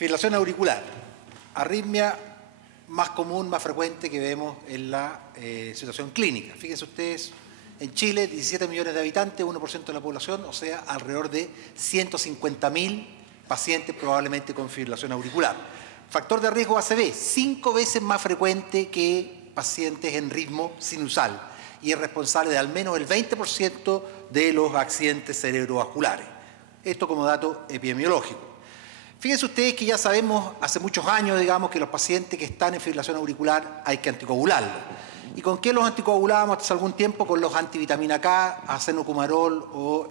Fibrilación auricular, arritmia más común, más frecuente que vemos en la situación clínica. Fíjense ustedes, en Chile, 17 millones de habitantes, 1% de la población, o sea, alrededor de 150.000 pacientes probablemente con fibrilación auricular. Factor de riesgo ACV, 5 veces más frecuente que pacientes en ritmo sinusal y es responsable de al menos el 20% de los accidentes cerebrovasculares. Esto como dato epidemiológico. Fíjense ustedes que ya sabemos hace muchos años, digamos, que los pacientes que están en fibrilación auricular hay que anticoagularlos. ¿Y con qué los anticoagulábamos hasta hace algún tiempo? Con los antivitamina K, acenocumarol o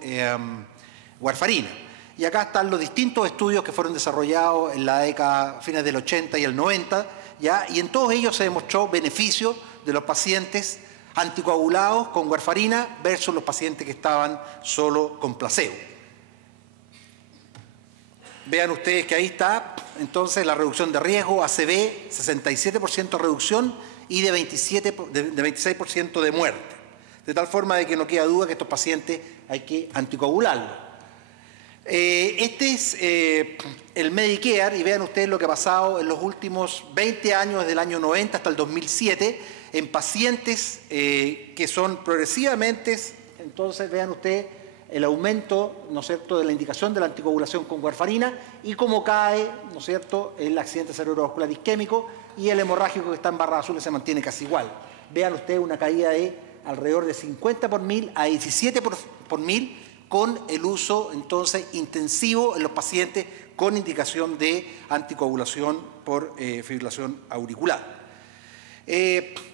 warfarina. Y acá están los distintos estudios que fueron desarrollados en la década, fines del 80 y el 90, ¿ya? Y en todos ellos se demostró beneficio de los pacientes anticoagulados con warfarina versus los pacientes que estaban solo con placebo. Vean ustedes que ahí está, entonces, la reducción de riesgo, ACV, 67% de reducción y de 26% de muerte. De tal forma de que no queda duda que estos pacientes hay que anticoagularlos. Este es el Medicare, y vean ustedes lo que ha pasado en los últimos 20 años, desde el año 90 hasta el 2007, en pacientes que son progresivamente, entonces vean ustedes, el aumento, ¿no es cierto?, de la indicación de la anticoagulación con warfarina y cómo cae, ¿no es cierto?, el accidente cerebrovascular isquémico y el hemorrágico que está en barras azules se mantiene casi igual. Vean ustedes una caída de alrededor de 50 por mil a 17 por mil con el uso, entonces, intensivo en los pacientes con indicación de anticoagulación por fibrilación auricular.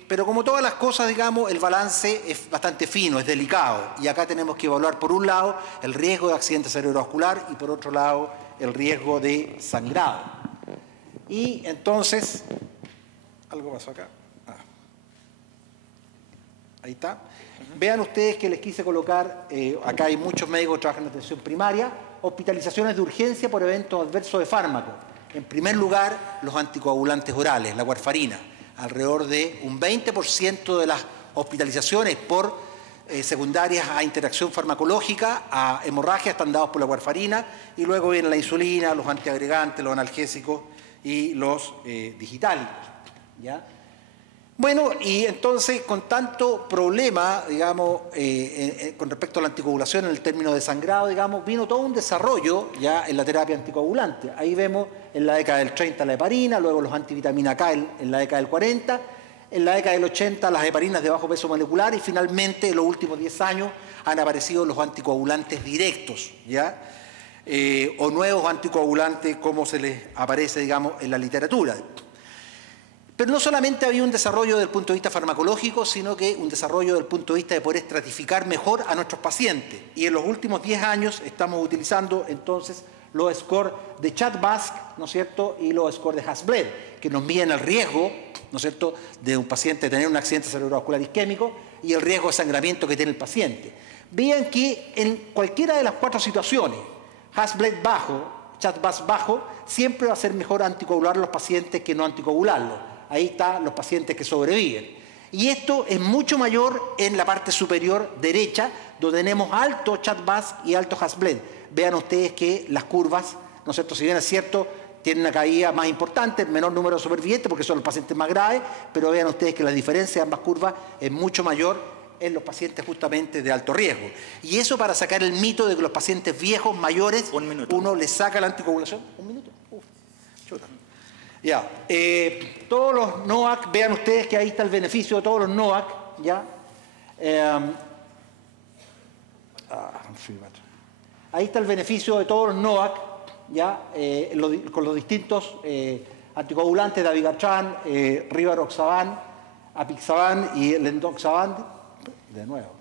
Pero como todas las cosas, digamos, el balance es bastante fino, es delicado. Y acá tenemos que evaluar, por un lado, el riesgo de accidente cerebrovascular y, por otro lado, el riesgo de sangrado. Y entonces, algo pasó acá. Ahí está. Vean ustedes que les quise colocar, acá hay muchos médicos que trabajan en atención primaria, hospitalizaciones de urgencia por eventos adversos de fármaco. En primer lugar, los anticoagulantes orales, la warfarina. Alrededor de un 20% de las hospitalizaciones por secundarias a interacción farmacológica, a hemorragia, están dados por la warfarina, y luego viene la insulina, los antiagregantes, los analgésicos y los digitálicos, ¿ya? Bueno, y entonces con tanto problema, digamos, con respecto a la anticoagulación en el término de sangrado, digamos, vino todo un desarrollo ya en la terapia anticoagulante. Ahí vemos en la década del 30 la heparina, luego los antivitamina K en la década del 40, en la década del 80 las heparinas de bajo peso molecular y finalmente en los últimos 10 años han aparecido los anticoagulantes directos, ¿ya? O nuevos anticoagulantes como se les aparece, digamos, en la literatura. Pero no solamente había un desarrollo desde el punto de vista farmacológico, sino que un desarrollo desde el punto de vista de poder estratificar mejor a nuestros pacientes. Y en los últimos 10 años estamos utilizando entonces los scores de Chat-Bask, ¿no es cierto?, y los scores de Hasbled, que nos miden el riesgo, ¿no es cierto?, de un paciente tener un accidente cerebrovascular isquémico y el riesgo de sangramiento que tiene el paciente. Vean que en cualquiera de las 4 situaciones, Hasbled bajo, Chat-Bask bajo, siempre va a ser mejor anticoagular a los pacientes que no anticoagularlos. Ahí están los pacientes que sobreviven. Y esto es mucho mayor en la parte superior derecha, donde tenemos alto Chat-Bask y alto Hasbled. Vean ustedes que las curvas, ¿no es cierto?, si bien es cierto, tienen una caída más importante, menor número de supervivientes, porque son los pacientes más graves, pero vean ustedes que la diferencia de ambas curvas es mucho mayor en los pacientes justamente de alto riesgo. Y eso para sacar el mito de que los pacientes viejos, mayores, uno les saca la anticoagulación. ¿Un minuto? Chuta. Ya, todos los NOAC, vean ustedes que ahí está el beneficio de todos los NOAC, ¿ya? Ahí está el beneficio de todos los NOAC, ¿ya? Con los distintos anticoagulantes de Dabigatran, Rivaroxaban, Apixaban y Lendoxaban, de nuevo,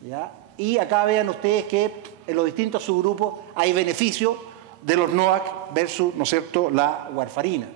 ¿ya? Y acá vean ustedes que en los distintos subgrupos hay beneficio de los NOAC versus, ¿no es cierto?, la warfarina,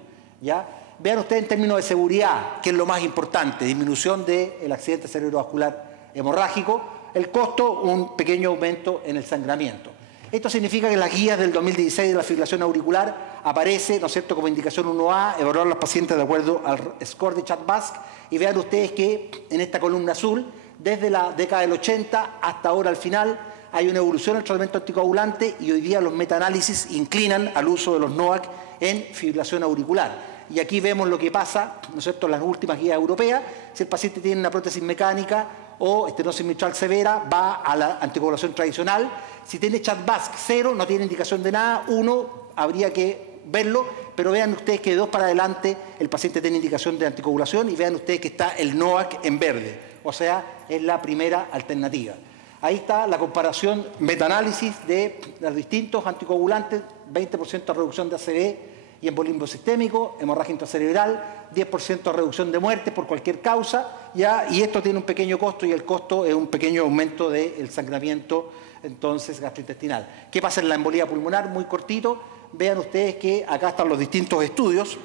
¿ya? Vean ustedes en términos de seguridad, que es lo más importante, disminución del accidente cerebrovascular hemorrágico, el costo, un pequeño aumento en el sangramiento. Esto significa que en las guías del 2016 de la fibrilación auricular aparece, ¿no es cierto?, como indicación 1A, evaluar a los pacientes de acuerdo al score de Chat-Bask, y vean ustedes que en esta columna azul, desde la década del 80 hasta ahora al final, hay una evolución del tratamiento anticoagulante y hoy día los metaanálisis inclinan al uso de los NOAC en fibrilación auricular. Y aquí vemos lo que pasa, ¿no es cierto?, en las últimas guías europeas. Si el paciente tiene una prótesis mecánica o estenosis mitral severa, va a la anticoagulación tradicional. Si tiene CHA2-VASc 0, no tiene indicación de nada. 1, habría que verlo, pero vean ustedes que de 2 para adelante el paciente tiene indicación de anticoagulación y vean ustedes que está el NOAC en verde. O sea, es la primera alternativa. Ahí está la comparación metaanálisis de los distintos anticoagulantes, 20% de reducción de ACV y embolismo sistémico, hemorragia intracerebral, 10% de reducción de muerte por cualquier causa, ¿ya? Y esto tiene un pequeño costo y el costo es un pequeño aumento del sangramiento entonces gastrointestinal. ¿Qué pasa en la embolía pulmonar? Muy cortito, vean ustedes que acá están los distintos estudios,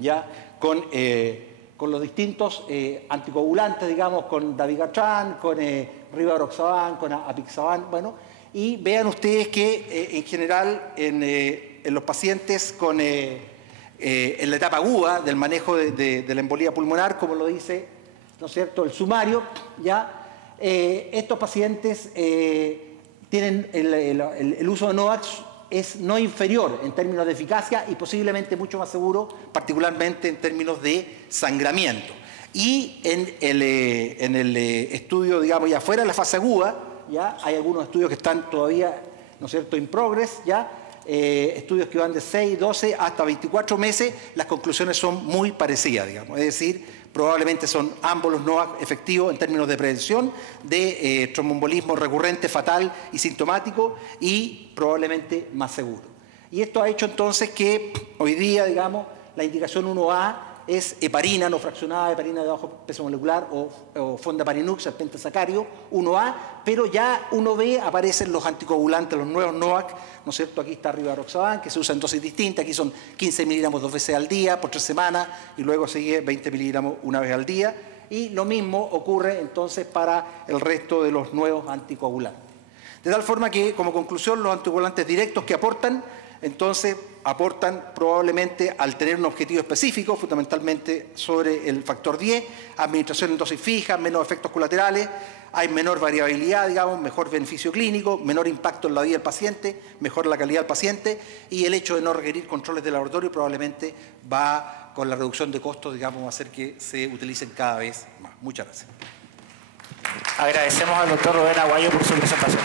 ¿ya? Con los distintos anticoagulantes, digamos, con dabigatran, con rivaroxaban, con apixaban, bueno, y vean ustedes que en general en los pacientes en la etapa aguda del manejo de la embolía pulmonar, como lo dice, ¿no es cierto?, el sumario, ya estos pacientes tienen el uso de NOAC es no inferior en términos de eficacia y posiblemente mucho más seguro, particularmente en términos de sangramiento. Y en el estudio, digamos, ya fuera de la fase aguda, ya hay algunos estudios que están todavía, ¿no es cierto?, in progress, ya estudios que van de 6, 12 hasta 24 meses, las conclusiones son muy parecidas, digamos, es decir, probablemente son ambos los NOAC efectivos en términos de prevención de tromboembolismo recurrente, fatal y sintomático y probablemente más seguro. Y esto ha hecho entonces que hoy día, digamos, la indicación 1A es heparina no fraccionada, heparina de bajo peso molecular o fondaparinux, el pentasacario, 1A, pero ya 1B aparecen los anticoagulantes, los nuevos NOAC, ¿no es cierto? Aquí está rivaroxaban, que se usa en dosis distintas, aquí son 15 miligramos 2 veces al día por 3 semanas y luego sigue 20 miligramos una vez al día. Y lo mismo ocurre entonces para el resto de los nuevos anticoagulantes. De tal forma que, como conclusión, los anticoagulantes directos que aportan, entonces aportan probablemente al tener un objetivo específico, fundamentalmente sobre el factor 10, administración en dosis fija, menos efectos colaterales, hay menor variabilidad, digamos, mejor beneficio clínico, menor impacto en la vida del paciente, mejor la calidad del paciente y el hecho de no requerir controles de laboratorio probablemente va con la reducción de costos, digamos, a hacer que se utilicen cada vez más. Muchas gracias. Agradecemos al doctor Rubén Aguayo por su presentación.